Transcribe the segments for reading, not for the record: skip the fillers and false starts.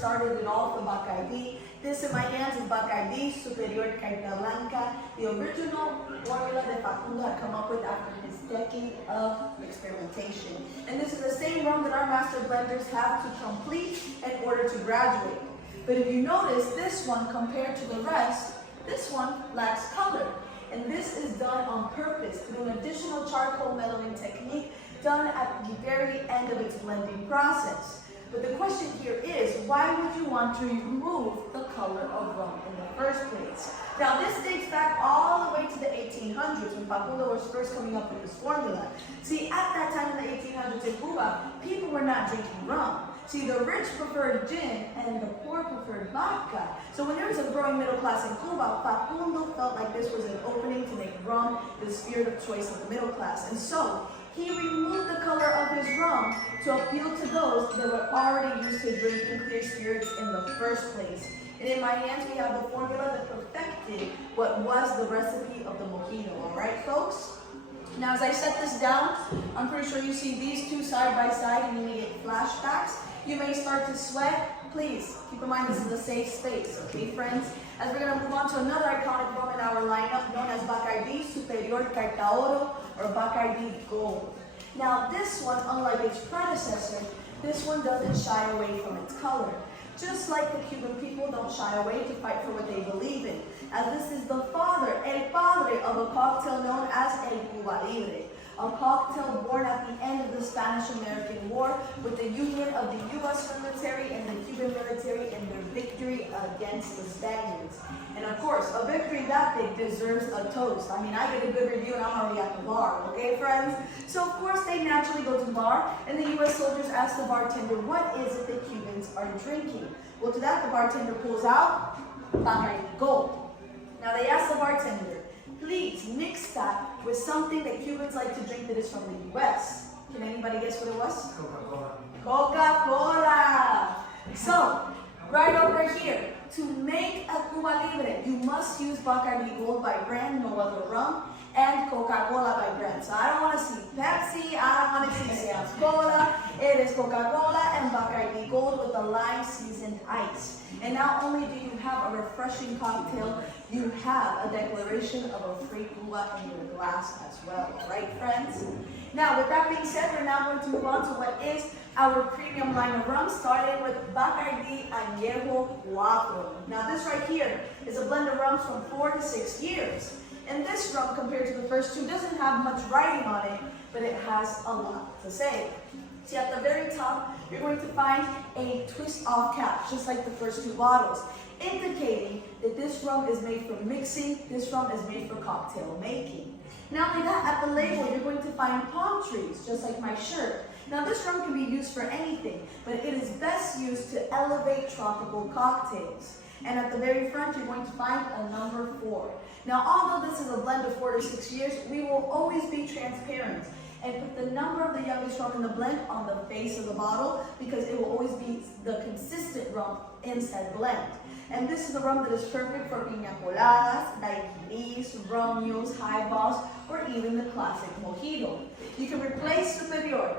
started it all for Bacardi. This in my hands is Bacardi Superior Carta Blanca, the original formula that Facundo had come up with after his decade of experimentation. And this is the same rum that our master blenders have to complete in order to graduate. But if you notice, this one compared to the rest, this one lacks color. And this is done on purpose through an additional charcoal mellowing technique done at the very end of its blending process. But the question here is, why would you want to remove the color of rum in the first place? Now this dates back all the way to the 1800s when Facundo was first coming up with this formula. See, at that time in the 1800s in Cuba, people were not drinking rum. See, the rich preferred gin and the poor preferred vodka. So when there was a growing middle class in Cuba, Facundo felt like this was an opening to make rum the spirit of choice of the middle class. And so he removed the color of his rum to appeal to those that were already used to drinking clear spirits in the first place. And in my hands, we have the formula that perfected what was the recipe of the mojito. All right, folks? Now, as I set this down, I'm pretty sure you see these two side by side and you may get flashbacks. You may start to sweat. Please, keep in mind this is a safe space, okay, friends? As we're going to move on to another iconic rum in our lineup known as Bacardi Superior Carta Oro or Bacardi Gold. Now, this one, unlike its predecessor, this one doesn't shy away from its color. Just like the Cuban people don't shy away to fight for what they believe in, as this is the father, el padre, of a cocktail known as el Cuba Libre, a cocktail born at the end of the Spanish-American War with the union of the U.S. military and the Cuban military in their victory against the Spaniards. And of course, a victory that big deserves a toast. I mean, I get a good review and I'm already at the bar, okay, friends? So of course, they naturally go to the bar, and the U.S. soldiers ask the bartender, what is it that Cubans are drinking? Well, to that, the bartender pulls out Bacardi Gold. Now, they ask the bartender, please mix that with something that Cubans like to drink that is from the U.S. Can anybody guess what it was? Coca-Cola. Coca-Cola. So, right over here, to make a Cuba Libre, you must use Bacardi Gold by brand, no other rum, and Coca-Cola by brand. So I don't want to see Pepsi, I don't want to see Sam's Cola. It is Coca-Cola and Bacardi Gold with a lime seasoned ice. And not only do you have a refreshing cocktail, you have a declaration of a free Cuba in your glass as well, right, friends? Now, with that being said, we're now going to move on to what is our premium line of rum, starting with Bacardi Añejo Cuatro. Now, this right here is a blend of rums from 4 to 6 years. And this rum, compared to the first two, doesn't have much writing on it, but it has a lot to say. See, at the very top, you're going to find a twist-off cap, just like the first two bottles, indicating that this rum is made for mixing, this rum is made for cocktail making. Not only that, at the label, you're going to find palm trees, just like my shirt. Now, this rum can be used for anything, but it is best used to elevate tropical cocktails. And at the very front, you're going to find a number 4. Now, although this is a blend of 4 to 6 years, we will always be transparent and put the number of the youngest rum in the blend on the face of the bottle, because it will always be the consistent rum in said blend. And this is a rum that is perfect for piña coladas, daiquiris, romeos, highballs, or even the classic mojito. You can replace Superior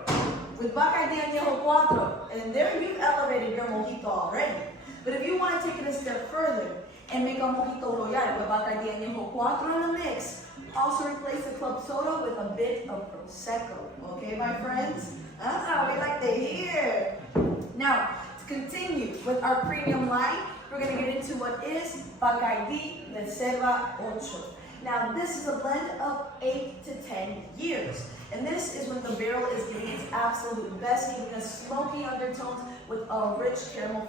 with Bacardi Añejo Cuatro, and there you've elevated your mojito already. But if you want to take it a step further and make a mojito royal with Bacardi Añejo Cuatro in the mix, also replace the club soda with a bit of Prosecco. Okay, my friends? That's how we like to hear. Now, to continue with our premium line, we're going to get into what is Bacardi Reserva Ocho. Now, this is a blend of 8 to 10 years. And this is when the barrel is giving its absolute best, giving us smoky undertones with a rich caramel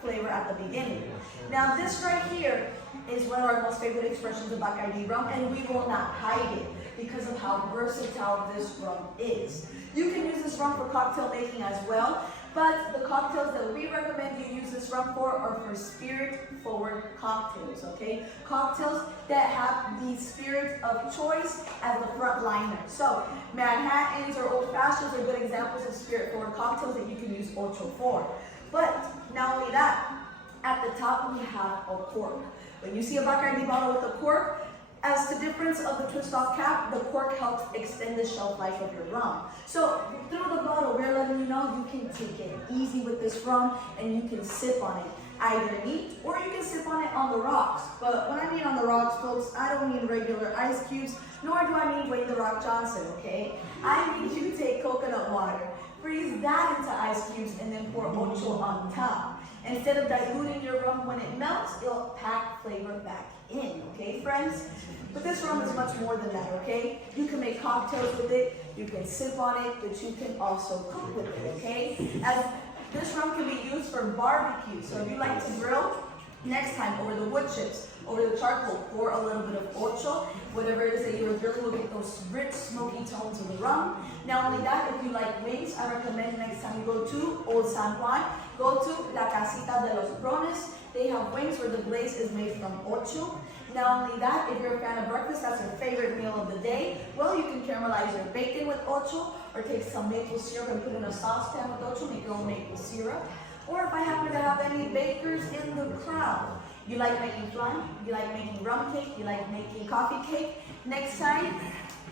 flavor at the beginning. Now, this right here is one of our most favorite expressions of Bacardi rum, and we will not hide it because of how versatile this rum is. You can use this rum for cocktail making as well, but the cocktails that we recommend you use this rum for are for spirit-forward cocktails, okay? Cocktails that have the spirit of choice as the front liner. So, Manhattans or Old Fashions are good examples of spirit-forward cocktails that you can use Ocho for. But not only that, at the top we have a cork. When you see a Bacardi bottle with a cork, As the difference of the twist off cap, the cork helps extend the shelf life of your rum. So through the bottle, we're letting you know you can take it easy with this rum and you can sip on it. Either neat or you can sip on it on the rocks. But when I mean on the rocks, folks, I don't mean regular ice cubes, nor do I mean Wayne the Rock Johnson, okay? I mean you take coconut water, freeze that into ice cubes, and then pour ocho on top. Instead of diluting your rum when it melts, it'll pack flavor back in, okay, friends? But this rum is much more than that, okay? You can make cocktails with it, you can sip on it, but you can also cook with it, okay? As this rum can be used for barbecue, so if you like to grill, next time over the wood chips, over the charcoal, pour a little bit of ocho, whatever it is that you're grilling will get those rich smoky tones of the rum. Not only that, if you like wings, I recommend next time you go to Old San Juan, go to La Casita de los Brones. They have wings where the glaze is made from ocho. Not only that, if you're a fan of breakfast, that's your favorite meal of the day, well, you can caramelize your bacon with ocho, or take some maple syrup and put in a saucepan with ocho, make your own maple syrup. Or if I happen to have any bakers in the crowd, you like making flan, you like making rum cake, you like making coffee cake, next time,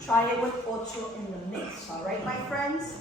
try it with ocho in the mix, all right, my friends?